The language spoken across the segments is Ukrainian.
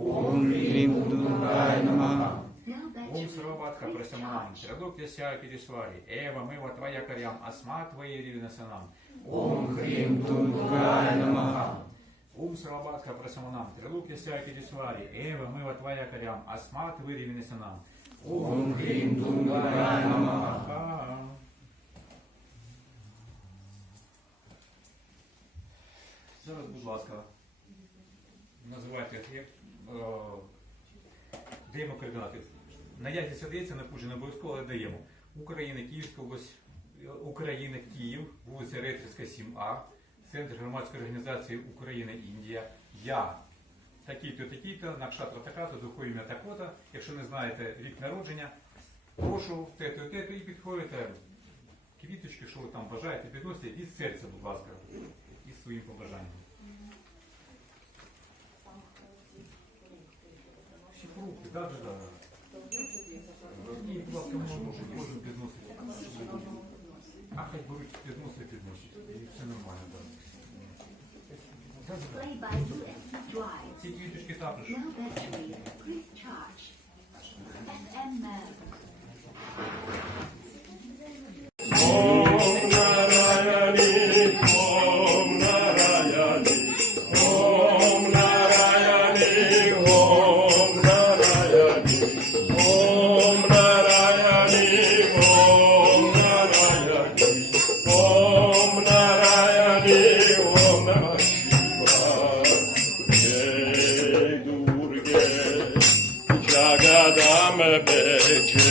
Om Hrim Durgaya Namaha. Ом Сарвабадха Прасаманам, Традуктяся Кирисвари, Эва Мыва Твая Карям, Асмат Твои Ривинасанам. Om Hrim Durgaya Namaha. Ом Сарвабадха Прасаманам, Традуктяся Кирисвари, Эва Мыва Твая Карям, Асмат Твои Ривинасанам. Om Hrim Durgaya Namaha. Ха. Зараз, будь ласка, називайте як, е, даємо координати. Наявність дається на пужі не обов'язково, але даємо. Україна, Київська область, е, Україна, Київ, вулиця Ретрівська, 7А, Центр громадської організації Україна, Індія. Я такий-то, такий-то, накшатра така-то, духові ім'я такого-то. Якщо не знаєте рік народження, прошу те-то і підходите. Квіточки, що ви там бажаєте, підносите від серця, будь ласка, із своїм побажанням. Фрукти, да, да, да. Ні, будь ласка, можна кожен підносити. А хай беруть підносити, підносять. І все нормально, так. Ці квіточки також. No battery. Quick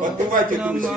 Подпевайте, друзья.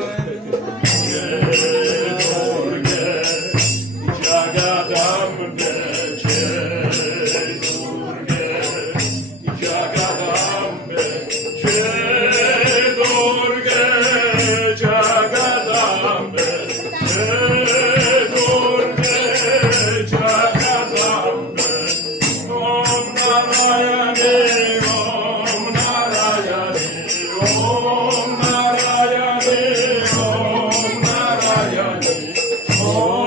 Oh.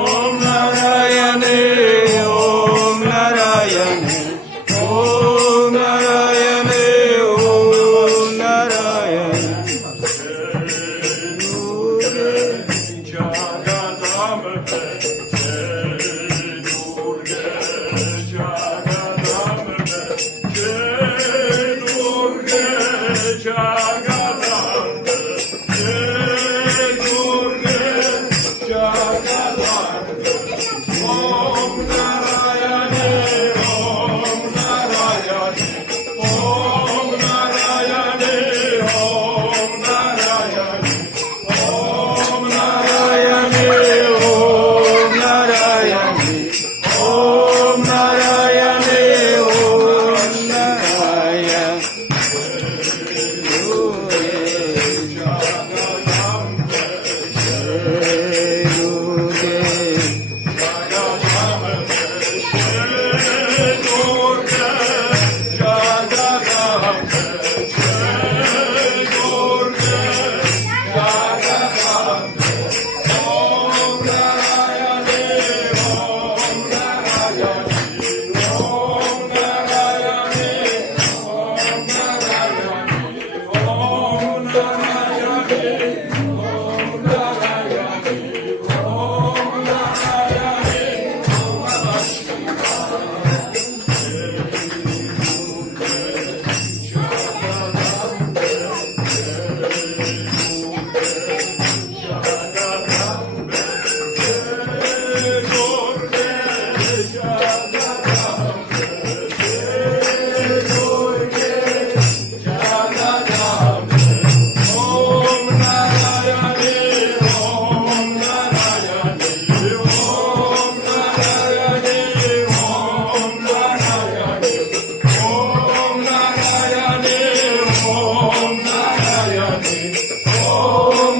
Oh. Om oh,